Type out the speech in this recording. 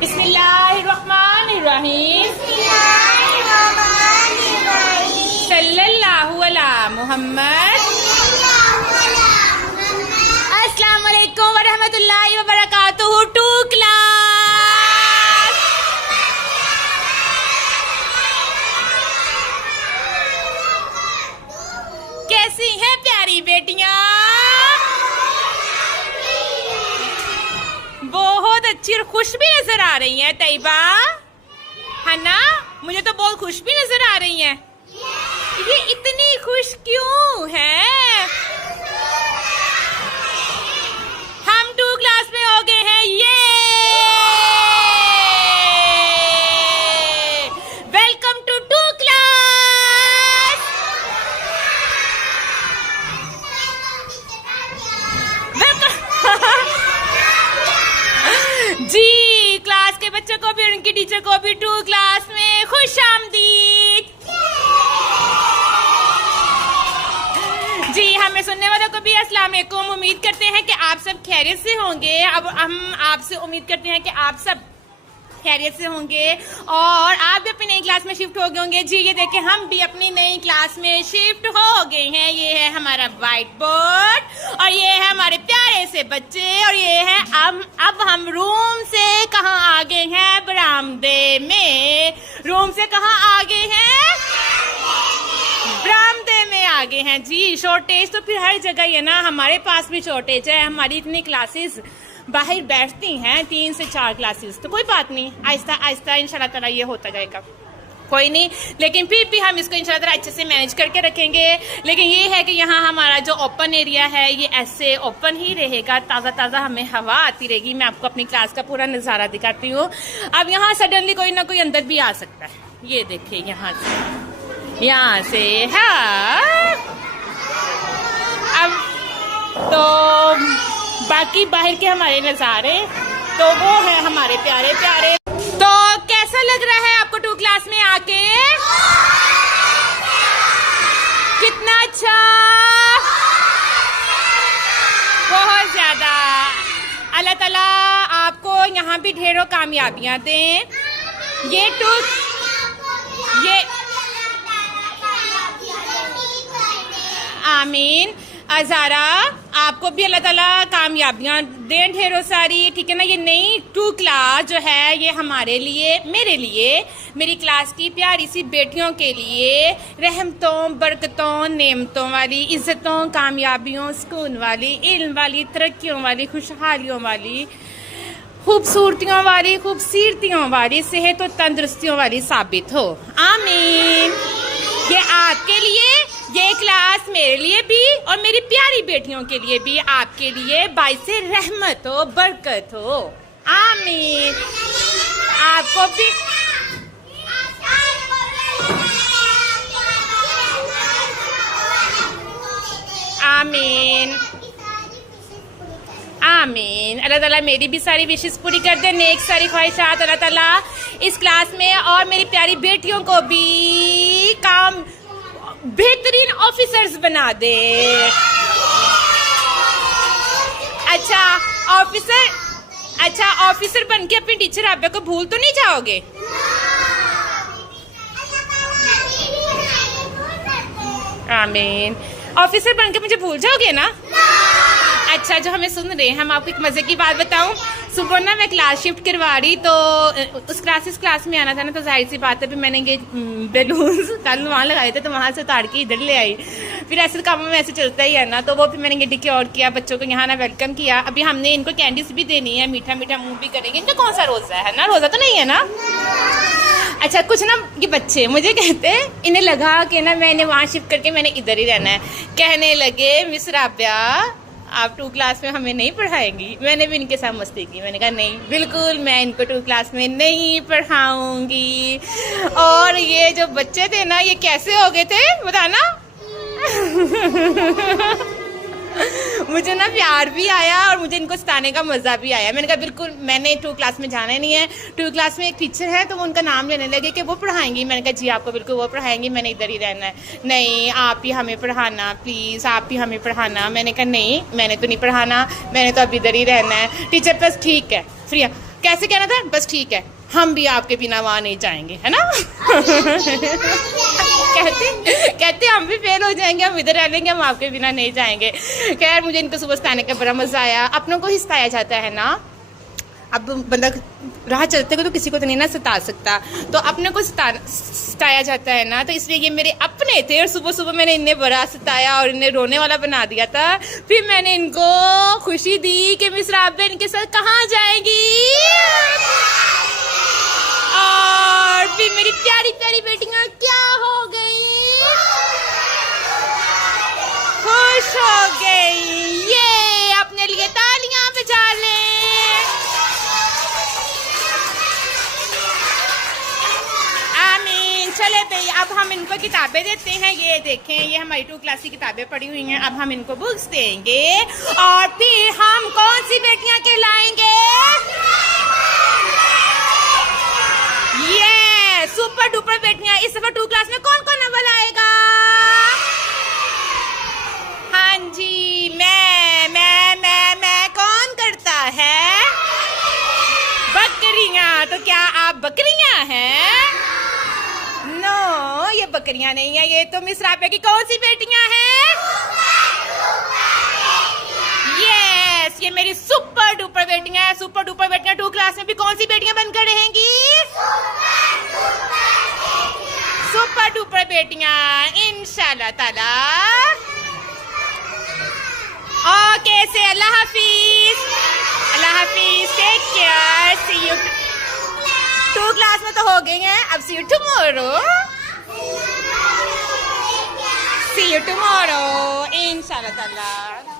बिस्मिल्लाहिर्रहमानिर्रहीम। सल्लल्लाहु अला मुहम्मद। अस्सलाम वालेकुम व रहमतुल्लाहि व बरकातुहू। टू क्लास, कैसी हैं प्यारी बेटियां? बहुत अच्छी और खुश भी नजर आ रही हैं तैयबा, है ना? मुझे तो बहुत खुश भी नजर आ रही हैं। ये इतनी खुश क्यों है? हम 2 क्लास में हो गए हैं। ये वेलकम टू 2 क्लास। जी, क्लास के बच्चों को भी और उनकी टीचर को भी 2 क्लास में खुशामदीद। जी, हमें सुनने वालों को भी अस्सलाम वालेकुम। उम्मीद करते हैं कि आप सब खैरियत से होंगे। अब हम आपसे उम्मीद करते हैं कि आप सब खैरियत से होंगे और आप भी अपनी नई क्लास में शिफ्ट हो गए होंगे। जी, ये देखें, हम भी अपनी नई क्लास में शिफ्ट हो गए हैं। ये है हमारा व्हाइट बोर्ड और ये है हमारे प्यारे से बच्चे और ये है अब हम रूम से कहाँ आ गए हैं? बरामदे में। रूम से कहाँ आ गए हैं? बरामदे में आ गए हैं। जी, शॉर्टेज तो फिर हर जगह ही है ना। हमारे पास भी शॉर्टेज है। हमारी इतनी क्लासेस बाहर बैठती हैं, 3 से 4 क्लासेस। तो कोई बात नहीं, आहिस्ता आहिस्ता इंशाल्लाह ताला ये होता जाएगा, कोई नहीं। लेकिन फिर भी हम इसको इंशाल्लाह ताला अच्छे से मैनेज करके रखेंगे। लेकिन ये है कि यहाँ हमारा जो ओपन एरिया है ये ऐसे ओपन ही रहेगा, ताज़ा ताज़ा हमें हवा आती रहेगी। मैं आपको अपनी क्लास का पूरा नज़ारा दिखाती हूँ। अब यहाँ सडनली कोई ना कोई अंदर भी आ सकता है। ये देखिए, यहाँ से हाँ। अब तो बाकी बाहर के हमारे नज़ारे तो वो है हमारे प्यारे प्यारे। तो कैसा लग रहा है आपको 2 क्लास में आके? कितना अच्छा, बहुत ज्यादा। अल्लाह ताला आपको यहाँ भी ढेरों कामयाबियां दें। ये आमीन। अज़ारा, आपको भी अल्लाह ताला कामयाबियां दें ढेरों सारी, ठीक है ना? ये नई 2 क्लास जो है ये हमारे लिए, मेरे लिए, मेरी क्लास की प्यारी सी बेटियों के लिए रहमतों, बरकतों, नेमतों वाली, इज्जतों, कामयाबियों, सुकून वाली, इल्म वाली, तरक्कियों वाली, खुशहालियों वाली, खूबसूरतियों वाली, खूबसूरतियों वाली, सेहत और तंदुरुस्तियों वाली साबित हो। आमीन। ये आपके लिए, ये क्लास मेरे लिए भी और मेरी प्यारी बेटियों के लिए भी, आपके लिए बाइसे रहमत हो, बरकत हो। आमीन। आपको भी आमीन आमीन। अल्लाह ताला मेरी भी सारी विशेष पूरी कर दे, नेक सारी ख्वाहिशात अल्लाह ताला इस क्लास में और मेरी प्यारी बेटियों को भी काम बेहतरीन ऑफिसर्स बना दे। अच्छा ऑफिसर बन के अपनी टीचर आबिया को भूल तो नहीं जाओगे? आमीन। ऑफिसर बन के मुझे भूल जाओगे ना? अच्छा, जो हमें सुन रहे हैं, हम आपको एक मजे की बात बताऊं। सुबह ना मैं क्लास शिफ्ट करवा रही तो उस क्लास में आना था ना, तो जाहिर सी बात है, फिर मैंने ये बैलून्स कल वहाँ लगाए थे तो वहाँ से उतार के इधर ले आई। फिर ऐसे कामों में ऐसे चलता ही है ना, तो वो फिर मैंने ये डिक्योर किया, बच्चों को यहाँ ना वेलकम किया। अभी हमने इनको कैंडीज भी देनी है, मीठा मीठा मुँह भी करेंगे। इनका कौन सा रोज़ा है ना? रोज़ा तो नहीं है ना? अच्छा, कुछ ना ये बच्चे मुझे कहते, इन्हें लगा कि ना मैंने वहाँ शिफ्ट करके मैंने इधर ही रहना है। कहने लगे, मिस राबिया आप 2 क्लास में हमें नहीं पढ़ाएंगी? मैंने भी इनके साथ मस्ती की। मैंने कहा नहीं, बिल्कुल मैं इनको 2 क्लास में नहीं पढ़ाऊंगी। और ये जो बच्चे थे ना, ये कैसे हो गए थे बताना? मुझे ना प्यार भी आया और मुझे इनको सताने का मजा भी आया। मैंने कहा बिल्कुल मैंने 2 क्लास में जाना ही नहीं है। 2 क्लास में एक टीचर है तो वो उनका नाम लेने लगे कि वो पढ़ाएंगी। मैंने कहा जी आपको बिल्कुल वो पढ़ाएंगी, मैंने इधर ही रहना है। नहीं आप ही हमें पढ़ाना प्लीज़, आप ही हमें पढ़ाना। मैंने कहा नहीं मैंने तो नहीं पढ़ाना, मैंने तो अब इधर ही रहना है। टीचर बस ठीक है फ्री कैसे कहना था? बस ठीक है, हम भी आपके बिना वहाँ नहीं जाएंगे, है ना? कहते हम भी फेल हो जाएंगे, हम इधर रह लेंगे, हम आपके बिना नहीं जाएंगे। खैर मुझे इनको सुबह सताने का बड़ा मजा आया। अपनों को ही सताया जाता है ना, अब बंदा राह चलते को तो किसी को तो नहीं ना सता सकता, तो अपने को सताया जाता है ना, तो इसलिए ये मेरे अपने थे और सुबह सुबह मैंने इन्हें बड़ा सताया और इन्हें रोने वाला बना दिया था। फिर मैंने इनको खुशी दी कि मिस राबे इनके साथ कहाँ जाएंगी, और फिर मेरी प्यारी प्यारी बेटियां क्या हो गई, खुश हो गई। ये अपने लिए तालियां बजा लें। चले भाई, अब हम इनको किताबें देते हैं। ये देखें, ये हमारी 2 क्लास की किताबें पड़ी हुई हैं। अब हम इनको बुक्स देंगे और फिर हम कौन सी बेटियां कहलाएंगे? ये सुपर डुपर बेटियां। इस दफा 2 क्लास में कौन कौन अव्वल आएगा? हाँ जी, मैं कौन करता है? बकरियां। तो क्या आप बकरियां हैं? नो, ये बकरियां नहीं है, ये तो मिस राबे की कौन सी बेटियां हैं? यस, ये मेरी सुपर डुपर बेटियां हैं। सुपर डुपर बेटियां 2 क्लास में भी कौन सी बेटियां बनकर रहेंगी? सुपर डुपर बेटियां, इंशाल्लाह ताला। ओके से अल्लाह हाफिज, अल्लाह हाफिज, take care, see you. 2 class में तो हो गई हैं, अब see you tomorrow, see you tomorrow इंशाल्लाह ताला।